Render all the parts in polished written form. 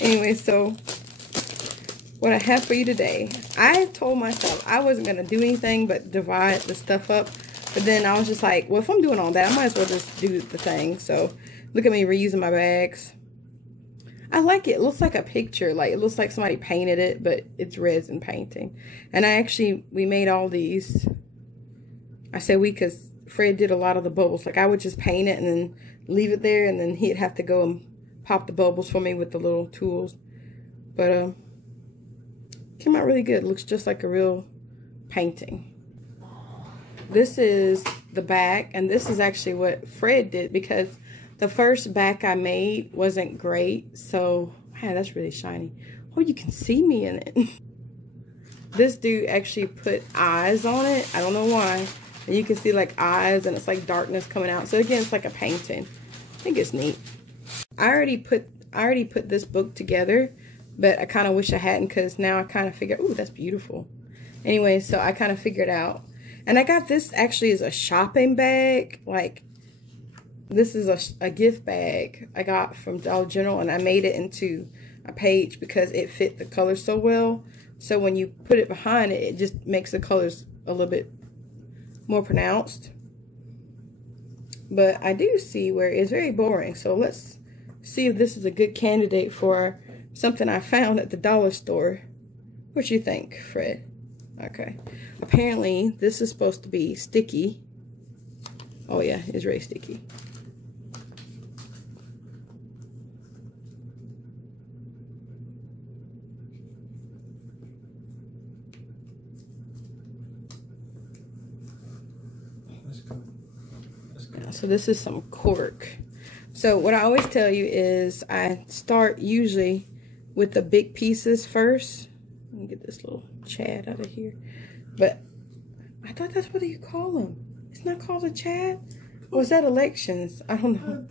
Anyway, so what I have for you today, I told myself I wasn't going to do anything but divide the stuff up. But then I was just like, well, if I'm doing all that, I might as well just do the thing. So look at me reusing my bags. I like it. It looks like a picture. Like, it looks like somebody painted it, but it's resin painting. And we made all these. I say we because Fred did a lot of the bubbles. Like, I would just paint it and then leave it there, and then he'd have to go and pop the bubbles for me with the little tools. But came out really good. It looks just like a real painting. This is the back, and this is actually what Fred did because the first back I made wasn't great. So, man, that's really shiny. Oh, you can see me in it. This dude actually put eyes on it. I don't know why. And you can see like eyes, and it's like darkness coming out. So again, it's like a painting. I think it's neat. I already put this book together, but I kind of wish I hadn't, because now I kind of figured, ooh, that's beautiful. Anyway, so I kind of figured out. And I got this actually as a shopping bag. Like, this is a gift bag I got from Dollar General, and I made it into a page because it fit the colors so well. So when you put it behind it, it just makes the colors a little bit more pronounced. But I do see where it's very boring. So let's see if this is a good candidate for something I found at the dollar store. What you think, Fred? Okay. Apparently, this is supposed to be sticky. Oh yeah, it's really sticky. So this is some cork. So what I always tell you is I start usually with the big pieces first. Let me get this little Chad out of here. But I thought that's what you call them. It's not called a Chad? Or is that elections? I don't know.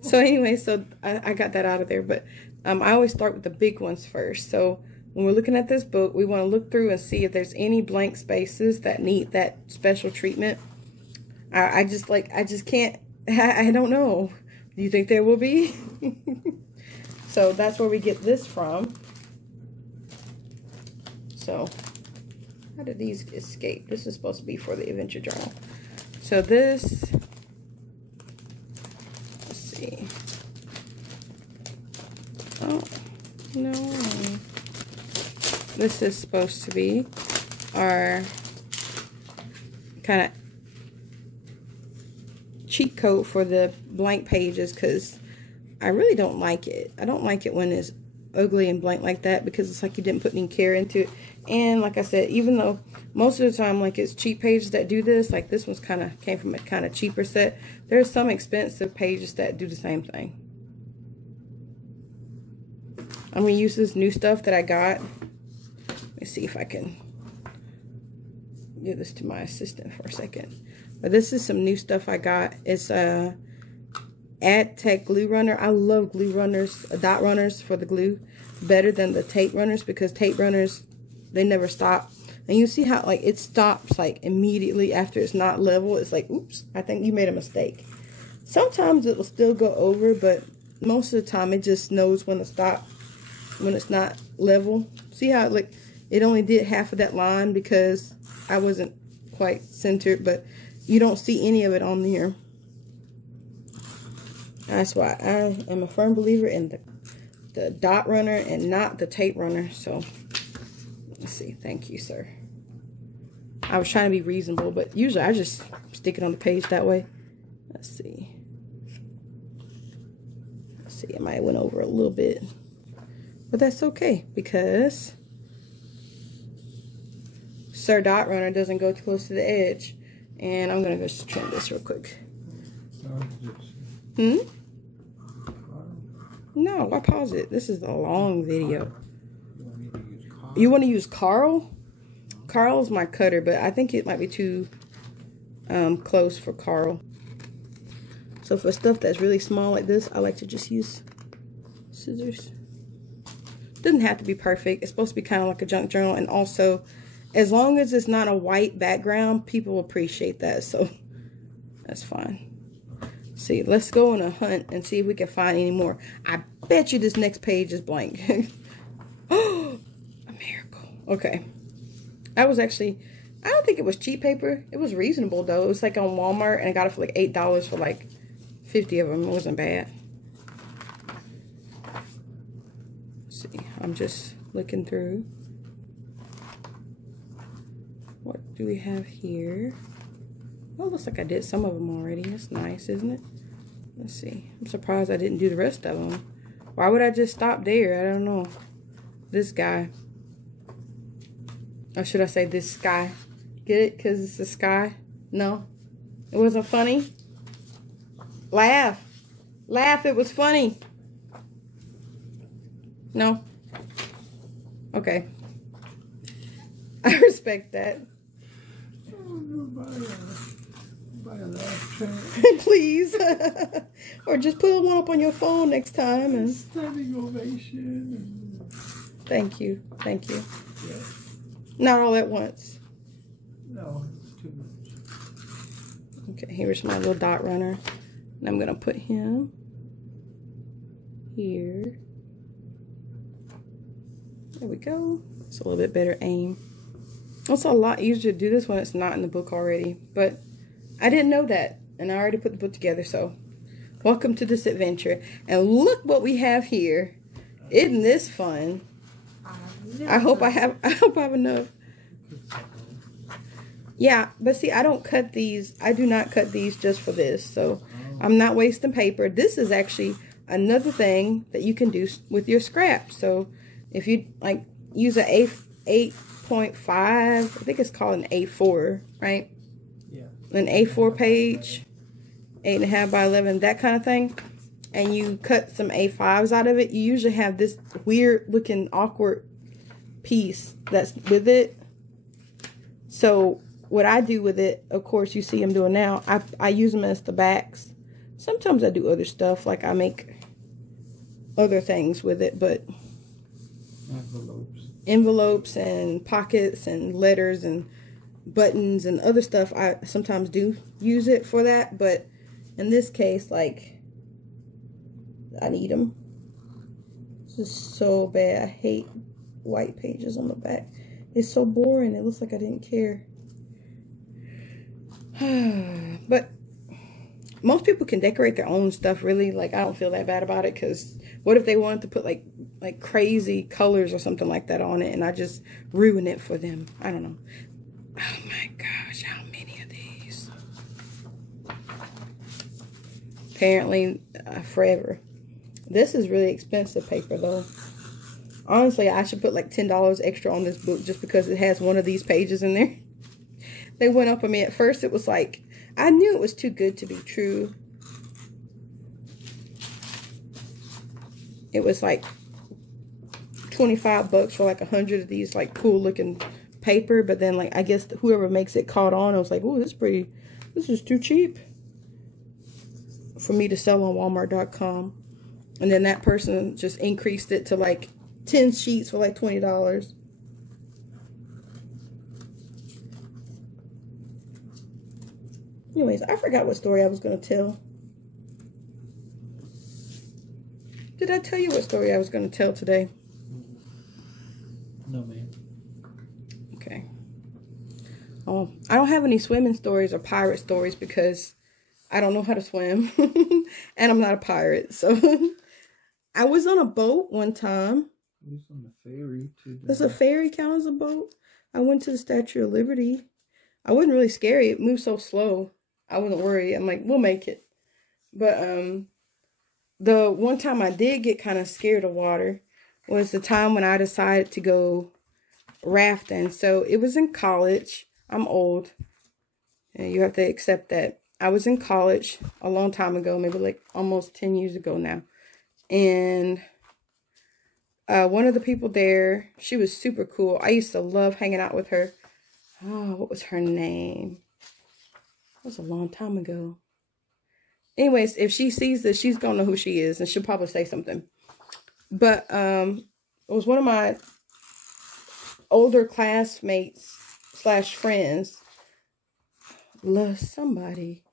So anyway, so I got that out of there. But I always start with the big ones first. So when we're looking at this book, we want to look through and see if there's any blank spaces that need that special treatment. I just can't, I don't know. Do you think there will be? So that's where we get this from. So how did these escape? This is supposed to be for the adventure journal. So this, let's see. Oh, no. This is supposed to be our kind of cheat code for the blank pages, because I really don't like it. I don't like it when it's ugly and blank like that, because it's like you didn't put any care into it. And like I said, even though most of the time like it's cheap pages that do this, like this one's kind of came from a kind of cheaper set, there's some expensive pages that do the same thing. I'm gonna use this new stuff that I got. Let me see if I can give this to my assistant for a second. But this is some new stuff I got. It's Ad-Tech glue runner. I love glue runners, dot runners for the glue, better than the tape runners, because tape runners, they never stop. And you see how like it stops like immediately after it's not level. It's like, oops, I think you made a mistake. Sometimes it will still go over, but most of the time it just knows when to stop when it's not level. See how like it only did half of that line because I wasn't quite centered, but you don't see any of it on here. That's why I am a firm believer in the dot runner and not the tape runner. So let's see. Thank you, sir. I was trying to be reasonable, but usually I just stick it on the page that way. Let's see. Let's see. I might have went over a little bit, but that's okay because Sir Dot Runner doesn't go too close to the edge. And I'm gonna just trim this real quick. No, why pause it? This is a long video. You want to use Carl? Carl's my cutter, but I think it might be too close for Carl. So for stuff that's really small like this, I like to just use scissors. Doesn't have to be perfect. It's supposed to be kind of like a junk journal, and also, as long as it's not a white background, people appreciate that, so that's fine. See, let's go on a hunt and see if we can find any more. I Bet you this next page is blank. Oh, a miracle. Okay. I was actually, I don't think it was cheap paper. It was reasonable though. It was like on Walmart and I got it for like $8 for like 50 of them. It wasn't bad. Let's see. I'm just looking through. What do we have here? Well, it looks like I did some of them already. That's nice, isn't it? Let's see. I'm surprised I didn't do the rest of them. Why would I just stop there? I don't know. This guy. Or should I say this guy? Get it? Because it's the sky? No? It wasn't funny? Laugh. Laugh. It was funny. No? Okay. I respect that. Please. Or just put one up on your phone next time. And standing ovation. Thank you. Thank you. Yeah. Not all at once. No, it's too much. Okay, here's my little dot runner. And I'm going to put him here. There we go. It's a little bit better aim. It's a lot easier to do this when it's not in the book already. But I didn't know that. And I already put the book together. So welcome to this adventure. And look what we have here. Isn't this fun? I hope I have enough. Yeah, but see, I don't cut these. I do not cut these just for this. So I'm not wasting paper. This is actually another thing that you can do with your scraps. So if you like use an 8.5, I think it's called an A4, right? Yeah. An A4 page, 8.5 by 11, that kind of thing. And you cut some A5s out of it. You usually have this weird looking awkward piece that's with it. So what I do with it, of course, you see I'm doing now, I use them as the backs. Sometimes I do other stuff, like I make other things with it, but envelopes and pockets and letters and buttons and other stuff, I sometimes do use it for that. But in this case, like, I need them. This is so bad. I hate white pages on the back. It's so boring. It looks like I didn't care. But most people can decorate their own stuff, really. Like, I don't feel that bad about it, because what if they wanted to put like crazy colors or something like that on it, and I just ruin it for them? I don't know. Oh my gosh, how many of these? Apparently forever. This is really expensive paper though. Honestly, I should put like $10 extra on this book just because it has one of these pages in there. They went up on me. At first it was like, I knew it was too good to be true. It was like 25 bucks for like 100 of these like cool looking paper. But then, like, I guess whoever makes it caught on. I was like, oh, this is too cheap for me to sell on Walmart.com. And then that person just increased it to like 10 sheets for like $20. Anyways, I forgot what story I was going to tell. Did I tell you what story I was going to tell today? No, ma'am. Okay. Oh, I don't have any swimming stories or pirate stories because I don't know how to swim. And I'm not a pirate. So I was on a boat one time. I was on the ferry too. Does a ferry count as a boat? I went to the Statue of Liberty. I wasn't really scary. It moved so slow. I wasn't worried. I'm like, we'll make it. But the one time I did get kind of scared of water was the time when I decided to go rafting. So it was in college. I'm old. And you have to accept that. I was in college a long time ago, maybe like almost 10 years ago now. And one of the people there, she was super cool. I used to love hanging out with her. Oh, what was her name? That was a long time ago. Anyways, if she sees this, she's gonna know who she is, and she'll probably say something. But it was one of my older classmates / friends. Somebody.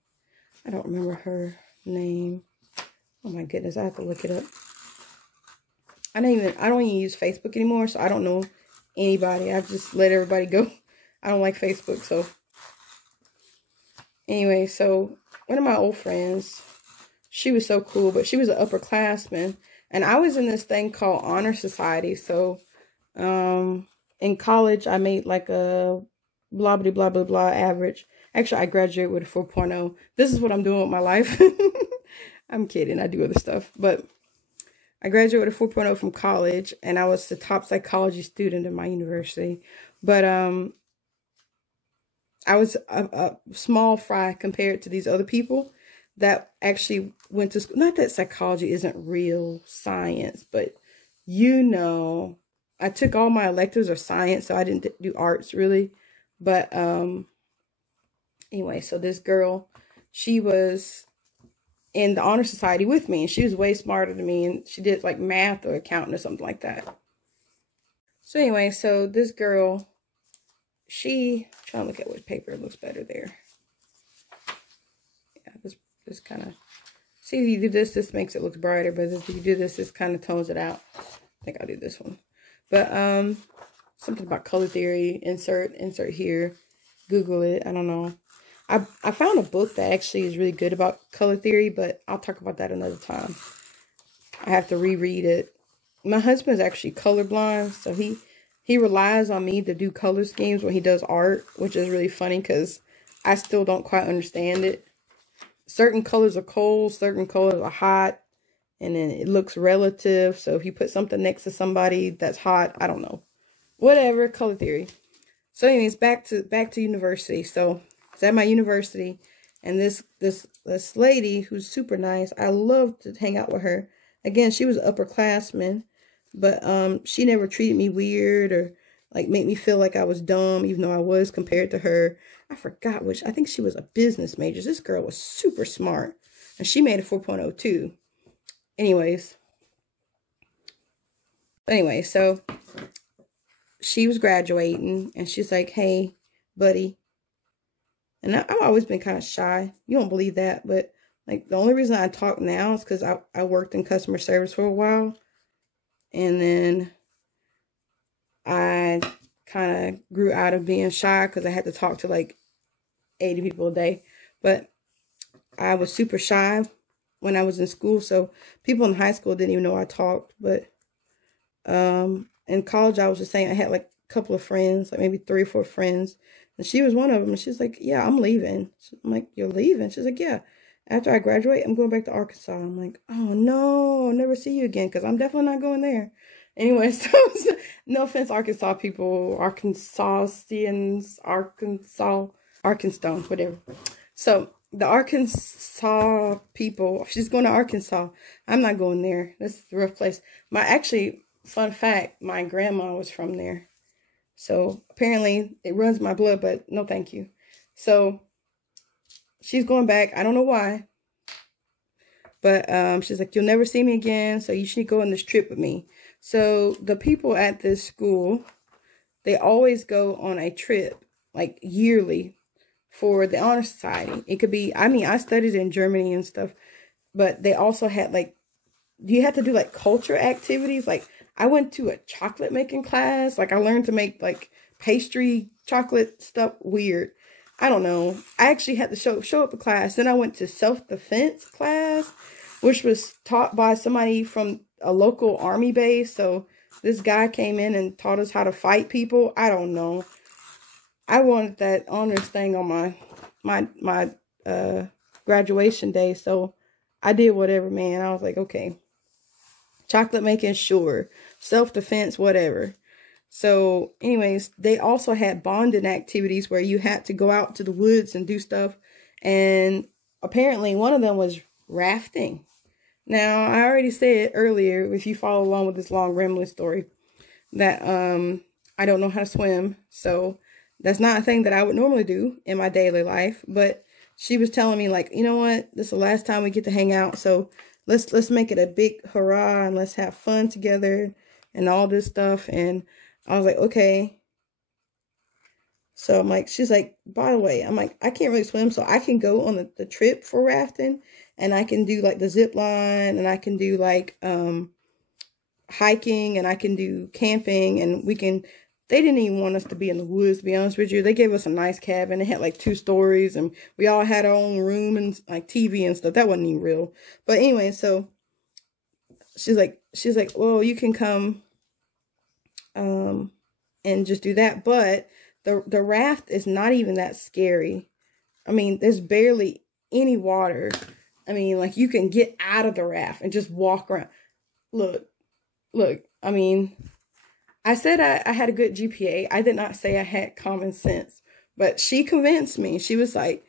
I don't remember her name. Oh my goodness, I have to look it up. I don't even use Facebook anymore, so I don't know anybody. I just let everybody go. I don't like Facebook, so. Anyway, so one of my old friends, she was so cool, but she was an upperclassman. And I was in this thing called Honor Society. So, in college, I made like a blah, blah, blah, blah, blah average. Actually, I graduated with a 4.0. This is what I'm doing with my life. I'm kidding. I do other stuff. But I graduated with a 4.0 from college, and I was the top psychology student in my university. But I was a small fry compared to these other people that actually went to school. Not that psychology isn't real science, but you know, I took all my electives are science, so I didn't do arts really. But anyway, so this girl, she was in the honor society with me, and she was way smarter than me, and she did like math or accounting or something like that. So anyway, so this girl, I'm trying to look at which paper looks better there. Yeah, this kind of, see, if you do this makes it look brighter, but if you do this kind of tones it out. I think I'll do this one. But something about color theory, insert here, Google it, I don't know. I found a book that actually is really good about color theory, but I'll talk about that another time. I have to reread it. My husband's actually colorblind, so he relies on me to do color schemes when he does art, which is really funny because I still don't quite understand it. Certain colors are cold, certain colors are hot, and then it looks relative. So if you put something next to somebody that's hot, I don't know. Whatever, color theory. So anyways, back to university. So it's at my university, and this lady who's super nice, I love to hang out with her. Again, she was an upperclassman, but she never treated me weird or like make me feel like I was dumb, even though I was compared to her. I forgot which. I think she was a business major. This girl was super smart, and she made a 4.0 too. Anyway, so she was graduating, and she's like, "Hey, buddy." And I've always been kind of shy. You don't believe that, but like the only reason I talk now is because I worked in customer service for a while. And then I kind of grew out of being shy because I had to talk to like 80 people a day. But I was super shy when I was in school. So people in high school didn't even know I talked. But in college, I was just saying I had like a couple of friends, like maybe 3 or 4 friends. And she was one of them. And she's like, "Yeah, I'm leaving." I'm like, "You're leaving?" She's like, "Yeah. After I graduate, I'm going back to Arkansas." I'm like, "Oh, no, I'll never see you again," because I'm definitely not going there. Anyway, so no offense, Arkansas people, Arkansasians, Arkansas, whatever. So the Arkansas people, she's going to Arkansas. I'm not going there. That's a rough place. Fun fact, my grandma was from there. So apparently it runs my blood, but no thank you. So she's going back. I don't know why. But she's like, "You'll never see me again, so you should go on this trip with me." So the people at this school, they always go on a trip, like yearly, for the Honor Society. It could be, I mean, I studied in Germany and stuff, but they also had like, you had to do like culture activities. Like I went to a chocolate making class. Like I learned to make like pastry chocolate stuff. Weird. I don't know. I actually had to show up to class. Then I went to self-defense class, which was taught by somebody from a local army base. So this guy came in and taught us how to fight people. I don't know. I wanted that honors thing on my graduation day. So I did whatever, man. I was like, okay. Chocolate making, sure. Self-defense, whatever. So anyways, they also had bonding activities where you had to go out to the woods and do stuff. And apparently one of them was rafting. Now, I already said earlier, if you follow along with this long rambling story, that I don't know how to swim. So that's not a thing that I would normally do in my daily life. But she was telling me, like, you know what? This is the last time we get to hang out. So let's make it a big hurrah and let's have fun together and all this stuff. And I was like, okay. So I'm like, she's like, by the way, I'm like, I can't really swim, so I can go on the trip for rafting, and I can do like the zip line, and I can do like hiking and I can do camping, and we can, they didn't even want us to be in the woods, to be honest with you. They gave us a nice cabin. It had like 2 stories and we all had our own room and like TV and stuff. That wasn't even real. But anyway, so she's like, well, you can come and just do that. But the raft is not even that scary. I mean, there's barely any water. I mean, like, you can get out of the raft and just walk around. Look, I mean, I said I had a good GPA. I did not say I had common sense, but she convinced me. She was like,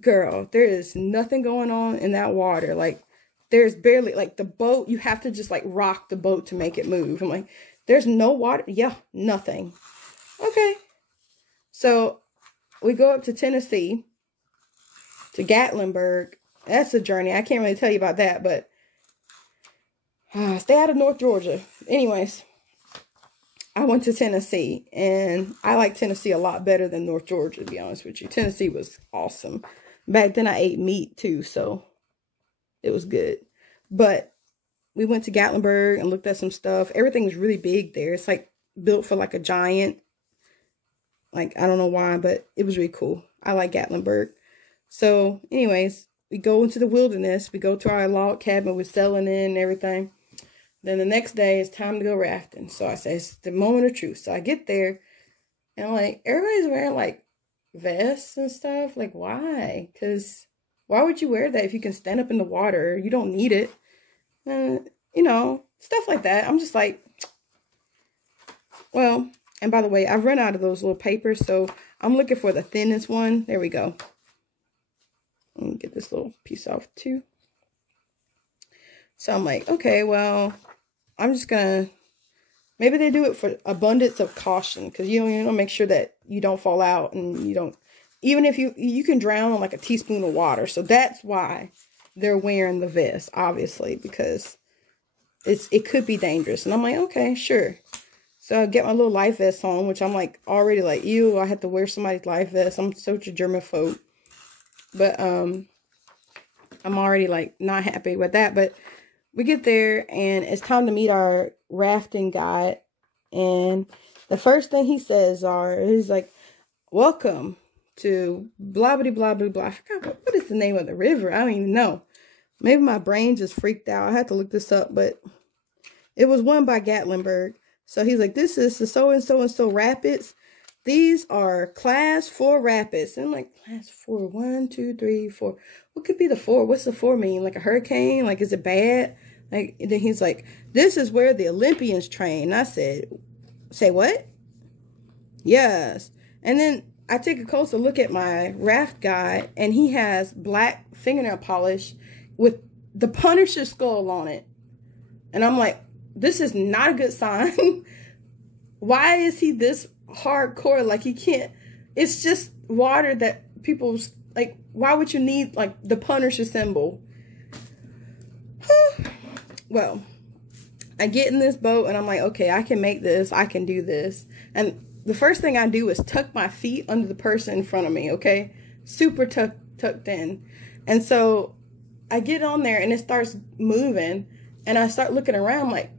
girl, there is nothing going on in that water. Like, there's barely, like, the boat, you have to just like rock the boat to make it move. I'm like, there's no water. Yeah, nothing. Okay. So we go up to Tennessee, to Gatlinburg. That's a journey. I can't really tell you about that, but stay out of North Georgia. Anyways, I went to Tennessee, and I like Tennessee a lot better than North Georgia, to be honest with you. Tennessee was awesome. Back then, I ate meat, too, so it was good. But we went to Gatlinburg and looked at some stuff. Everything was really big there. It's, like, built for, like, a giant. Like, I don't know why, but it was really cool. I like Gatlinburg. So, anyways, we go into the wilderness. We go to our log cabin. We're selling in and everything. Then the next day, it's time to go rafting. So I say, it's the moment of truth. So I get there, and I'm like, everybody's wearing, like, vests and stuff. Like, why? Because why would you wear that if you can stand up in the water? You don't need it. And, you know, stuff like that. I'm just like, well, and by the way, I've run out of those little papers, so I'm looking for the thinnest one. There we go. Let me get this little piece off, too. So I'm like, okay, well, I'm just gonna, maybe they do it for abundance of caution, because you know, make sure that you don't fall out, and you don't, even if you can drown on like a teaspoon of water. So that's why they're wearing the vest, obviously, because it could be dangerous. And I'm like, okay, sure. So I get my little life vest on, which I'm like already like, ew, I have to wear somebody's life vest. I'm such a germaphobe. But I'm already like not happy with that. But we get there, and it's time to meet our rafting guide. And the first thing he says is like, welcome to blah, blah, blah, blah, blah. I forgot what is the name of the river. I don't even know. Maybe my brain just freaked out. I had to look this up, but it was one by Gatlinburg. So he's like, this is the so-and-so and so rapids. These are class 4 rapids. And I'm like, class 4, 1, 2, 3, 4. What could be the 4? What's the 4 mean? Like a hurricane? Like, is it bad? Like, and then he's like, this is where the Olympians train. And I said, say what? Yes. And then I take a closer look at my raft guide, and he has black fingernail polish with the Punisher skull on it. And I'm like, this is not a good sign. Why is he this hardcore? Like, he can't, it's just water that people, like, why would you need, like, the Punisher symbol? Well, I get in this boat, and I'm like, okay, I can make this. I can do this. And the first thing I do is tuck my feet under the person in front of me, okay? Super tucked in. And so I get on there, and it starts moving, and I start looking around like,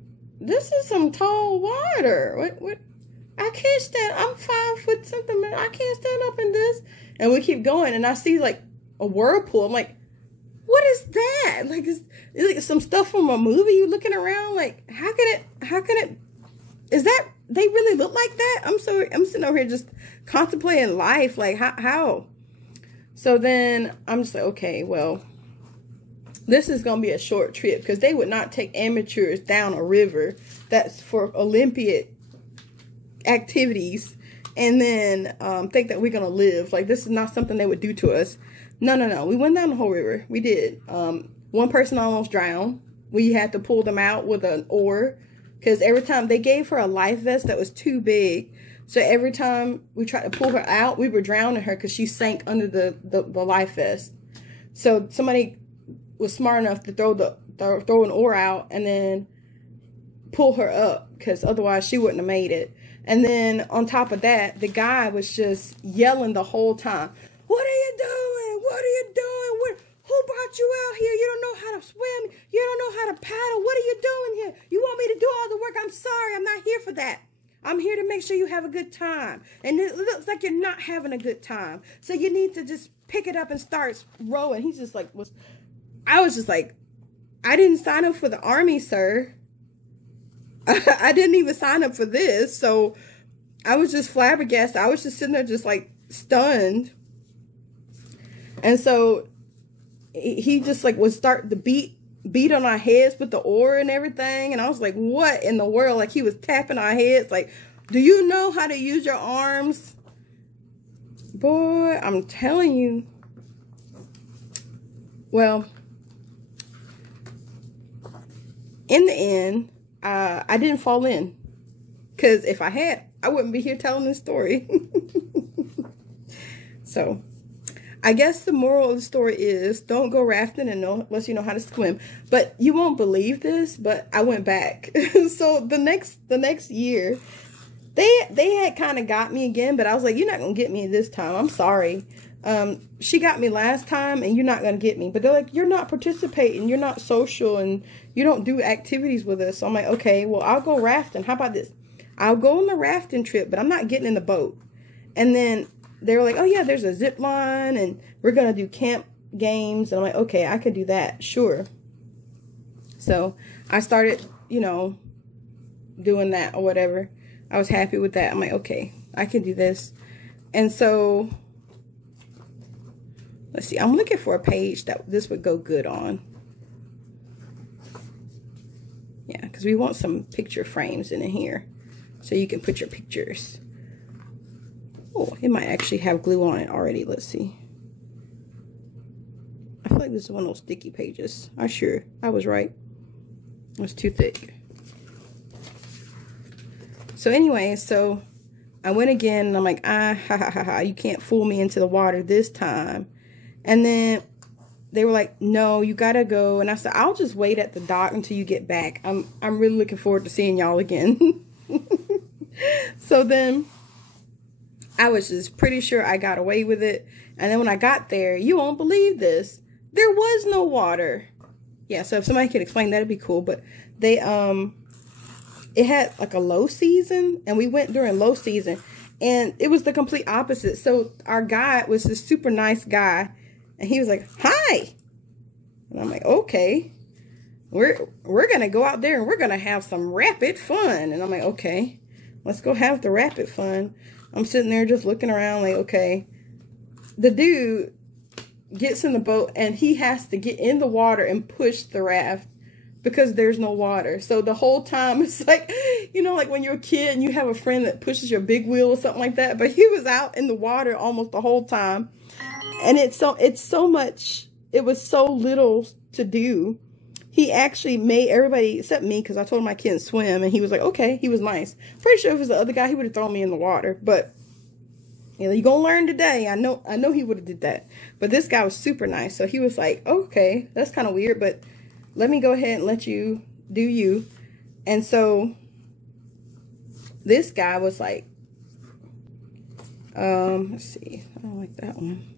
this is some tall water. What? I can't stand, I'm 5 foot something, man. I can't stand up in this. And we keep going, and I see like a whirlpool. I'm like, what is that? Like, it's like some stuff from a movie. You looking around like, how can it, is that, they really look like that? I'm sitting over here just contemplating life. Like, how? So then I'm just like, okay, well, this is going to be a short trip, because they would not take amateurs down a river that's for Olympiad activities and then think that we're going to live. Like, this is not something they would do to us. No. We went down the whole river. We did. One person almost drowned. We had to pull them out with an oar, because every time they gave her a life vest that was too big. So every time we tried to pull her out, we were drowning her because she sank under the life vest. So somebody was smart enough to throw an oar out and then pull her up, because otherwise she wouldn't have made it. And then on top of that, the guy was just yelling the whole time, what are you doing? What are you doing? Who Who brought you out here? You don't know how to swim. You don't know how to paddle. What are you doing here? You want me to do all the work? I'm sorry. I'm not here for that. I'm here to make sure you have a good time. And it looks like you're not having a good time. So you need to just pick it up and start rowing. He's just like, I was just like, I didn't sign up for the army, sir. I didn't even sign up for this. So I was just flabbergasted. I was just sitting there just like stunned. And so he just like would start to beat on our heads with the oar and everything. And I was like, what in the world? Like, he was tapping our heads like, do you know how to use your arms? Boy, I'm telling you. Well, in the end, I didn't fall in, because if I had, I wouldn't be here telling this story. So I guess the moral of the story is, don't go rafting unless you know how to swim. But you won't believe this, but I went back. So the next year, they had kind of got me again, but I was like, you're not gonna get me this time. I'm sorry. She got me last time, and you're not gonna get me. But they're like, you're not participating, you're not social, and you don't do activities with us. So I'm like, okay, well, I'll go rafting. How about this? I'll go on the rafting trip, but I'm not getting in the boat. And then they were like, oh yeah, there's a zip line, and we're gonna do camp games. And I'm like, okay, I could do that, sure. So I started, you know, doing that or whatever. I was happy with that. I'm like, okay, I can do this. And so let's see, I'm looking for a page that this would go good on. Yeah, because we want some picture frames in here so you can put your pictures. Oh, it might actually have glue on it already. Let's see. I feel like this is one of those sticky pages. I was right. It was too thick. So anyway, so I went again, and I'm like, you can't fool me into the water this time. And then they were like, no, you gotta go. And I said, I'll just wait at the dock until you get back. I'm really looking forward to seeing y'all again. So then I was just pretty sure I got away with it. And then when I got there, you won't believe this, there was no water. Yeah, so if somebody could explain, that'd be cool. But they it had like a low season, and we went during low season, and it was the complete opposite. So our guide was this super nice guy, and he was like, hi. And I'm like, okay, we're gonna go out there and we're gonna have some rapid fun. And I'm like, okay, let's go have the rapid fun. I'm sitting there just looking around like, okay. The dude gets in the boat, and he has to get in the water and push the raft because there's no water. So the whole time it's like, you know, like when you're a kid and you have a friend that pushes your big wheel or something like that. But he was out in the water almost the whole time. And it was so little to do. He actually made everybody except me, because I told him I couldn't swim, and he was like, okay. He was nice. Pretty sure if it was the other guy, he would have thrown me in the water. But you know, you're gonna learn today. I know he would have did that. But this guy was super nice. So he was like, okay, that's kind of weird, but let me go ahead and let you do you. And so this guy was like, let's see, I don't like that one.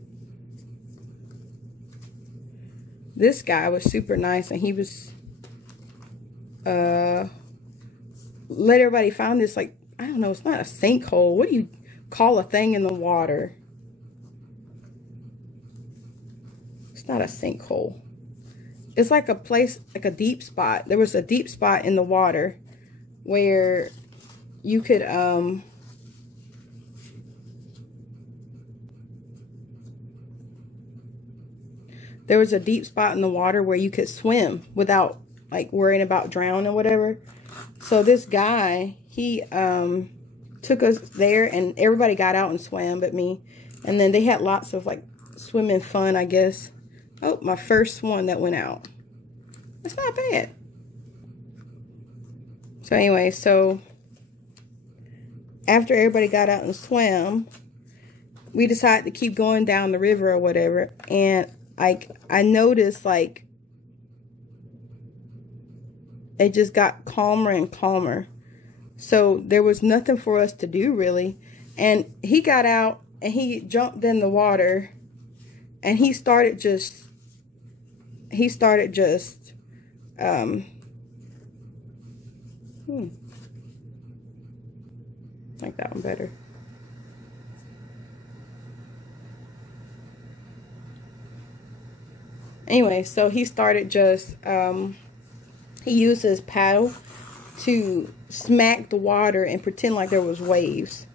This guy was super nice, and he was let everybody find this, like, I don't know, it's not a sinkhole. What do you call a thing in the water? It's not a sinkhole. It's like a place, like a deep spot. There was a deep spot in the water where you could there was a deep spot in the water where you could swim without like worrying about drowning or whatever. So this guy, he took us there, and everybody got out and swam but me. And then they had lots of like swimming fun, I guess. Oh, my first one that went out. That's not bad. So anyway, so after everybody got out and swam, we decided to keep going down the river or whatever. And I noticed like it just got calmer and calmer. So there was nothing for us to do really. And he got out and he jumped in the water, and he started just he started just like that one better. Anyway, so he started just he used his paddle to smack the water and pretend like there was waves.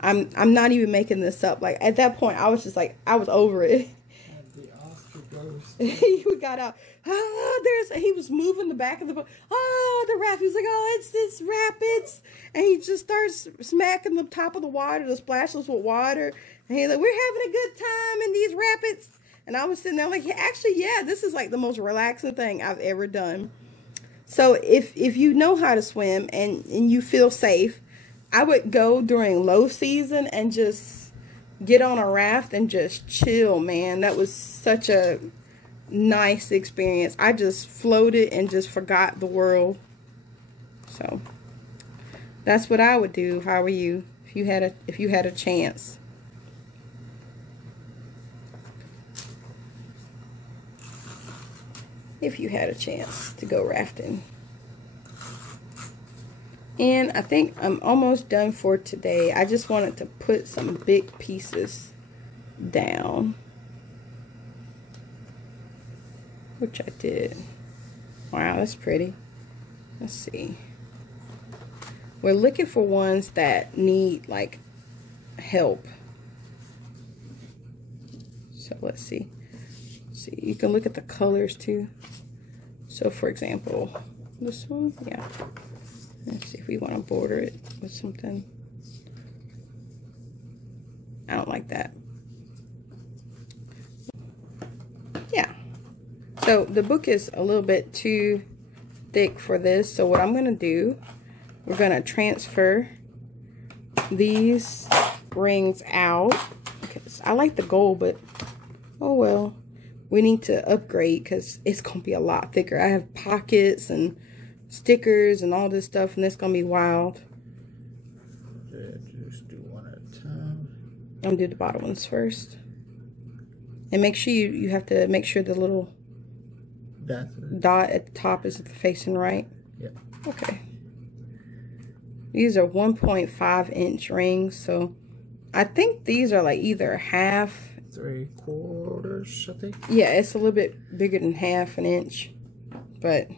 I'm not even making this up. Like at that point I was just like, I was over it. The Oscar ghost. He got out. Oh, he was moving the back of the boat. Oh, the raft. He was like, oh, it's rapids. And he just starts smacking the top of the water, the splashes with water. And he's like, we're having a good time in these rapids. And I was sitting there like, actually, yeah, this is like the most relaxing thing I've ever done. So if you know how to swim and you feel safe, I would go during low season and just get on a raft and just chill, man. That was such a nice experience. I just floated and just forgot the world. So that's what I would do if I were you, if you had a chance. If you had a chance to go rafting. And I think I'm almost done for today. I just wanted to put some big pieces down, which I did. Wow, that's pretty. Let's see. We're looking for ones that need like help. So let's see. See, you can look at the colors too. So for example, this one, yeah. Let's see if we want to border it with something. I don't like that. Yeah. So the book is a little bit too thick for this. So what I'm going to do, we're going to transfer these rings out. Because I like the gold, but oh well. We need to upgrade because it's going to be a lot thicker. I have pockets and stickers and all this stuff, and it's going to be wild. Just do one at a time. I'm going to do the bottom ones first. And make sure you have to make sure the little dot at the top is facing right. Yep. Okay. These are 1.5 inch rings, so I think these are like either half. 3/4, I think. Yeah, it's a little bit bigger than half an inch, but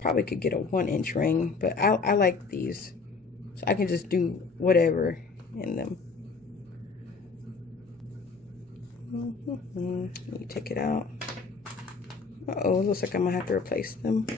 probably could get a 1 inch ring. But I like these, so I can just do whatever in them. You take it out. Uh-oh, it looks like I might have to replace them.